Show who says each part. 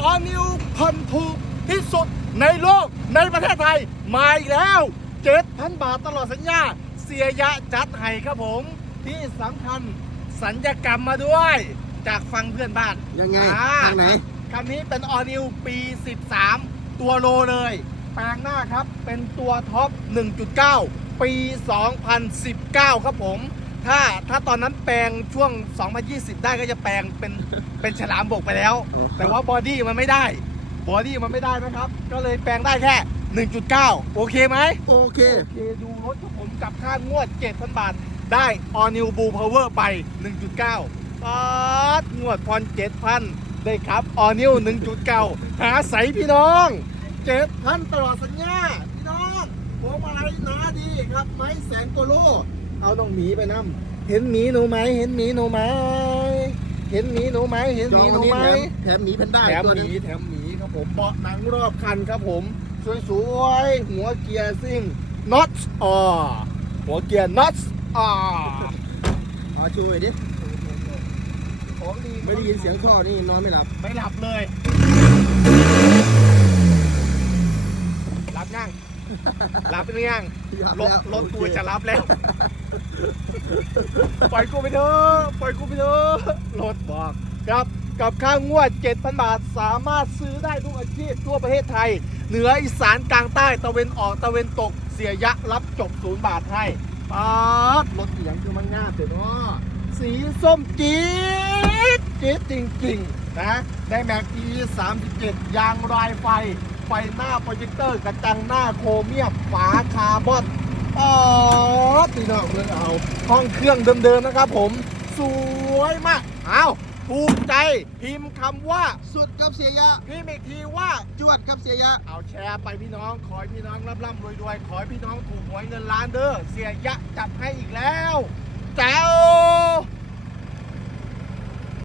Speaker 1: ออนิวผ่อนถูกที่สุดในโลกในประเทศไทย มาอีกแล้วเจ็ดพันบาทตลอดสัญญา เสียยะจัดให้ครับผม ที่สำคัญสัญญกรรมมาด้วย จากฟังเพื่อนบ้าน
Speaker 2: ยังไง
Speaker 1: อ่
Speaker 2: ทางไหน
Speaker 1: คันนี้เป็นออนิวปี 13 ตัวโลเลย แปลงหน้าครับ เป็นตัวท็อป 1.9 ปี 2019 ครับผม ถ้า ถ้าตอนนั้นแปลงช่วง 2020 ได้ก็จะแปลงเป็นเป็นฉลามบกไปแล้ว แต่ว่าบอดี้มันไม่ได้ บอดี้มันไม่ได้นะครับ ก็เลยแปลงได้แค่ 1.9 โอเคไหม
Speaker 2: โอเค
Speaker 1: โอเค ดูรถครับผมกับค่างวด 7,000 บาท ได้ All New Blue Power ไป 1.9ปาดงวดพร7,000 ได้ครับ All New 1.9 หาใสพี่น้อง7,000ตลอดสัญญา พี่น้องพวงมาลัยหนาดีครับ ไม้แสนกว่าโล เอาน้องหมีไปนํเห็นหมีหนูไหมเห็นหมีหนูไหมเห็นหมีหนูไหมเห็น
Speaker 2: จ
Speaker 1: ห
Speaker 2: อ
Speaker 1: มี
Speaker 2: ง
Speaker 1: ห
Speaker 2: วัน
Speaker 1: นู
Speaker 2: นี้
Speaker 1: ไหม
Speaker 2: แถมแถมหมีแพนด้า
Speaker 1: แถ
Speaker 2: อี
Speaker 1: ม
Speaker 2: กตัว
Speaker 1: ห
Speaker 2: หนึง
Speaker 1: มีแถมหมีครับผมเบาะหนังรอบคันครับผมสวยๆหัวเกียร์ซิ่งน็อตอ่อหัวเกียร์น็อตอ่อ
Speaker 2: เอาช่วยดิ
Speaker 1: ของดี
Speaker 2: ไม่ได้ยินเสียงท่อนี่นอนไม่หลับ
Speaker 1: ไม่หลับเลยรับยังหลับหรือยัง
Speaker 2: หลับ
Speaker 1: รถ
Speaker 2: แล้ว
Speaker 1: รถกู
Speaker 2: โอเค
Speaker 1: จะรับแล้ว ปล่อยกูไปเถอะปล่อยกูไปเถอะรถบอกครับกับค่างวด 7,000 บาท สามารถซื้อได้ทุกอาชีพทั่วประเทศไทย เหนืออีสานกลางใต้ตะเวนออกตะเวนตก เสียยะรับจบศูนย์บาทให้ป๊าดรถเสียงคือมันง่ามเดี๋ยวเนาะสีส้มจี๊ดจี๊ดจริงๆ นะ ได้แม็ก E 37 ยางรายไฟ ไฟหน้าโปรเจคเตอร์กระจังหน้าโครเมียมฝาคาร์บอนอ๋อ ตีนอกเมืองเอาห้องเครื่องเดิมๆนะครับผม สวยมาก เอาถูกใจพิมพ์คำว่า
Speaker 2: สุดกับเสียยะ
Speaker 1: พิมพ์อีกทีว่า
Speaker 2: จวดกับเสียยะ
Speaker 1: เอาแชร์ไปพี่น้อง ขอให้พี่น้องร่ำๆรวยๆขอให้พี่น้องถูกหวยเงินล้านเด้อ เสียยะจับให้อีกแล้ว